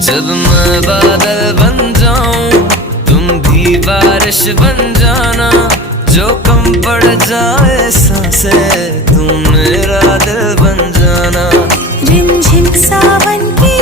जब मैं बादल बन जाऊं तुम भी बारिश बन जाना, जो कम पड़ जाए सांसें तुम मेरा दिल बन जाना। रिमझिम सावन की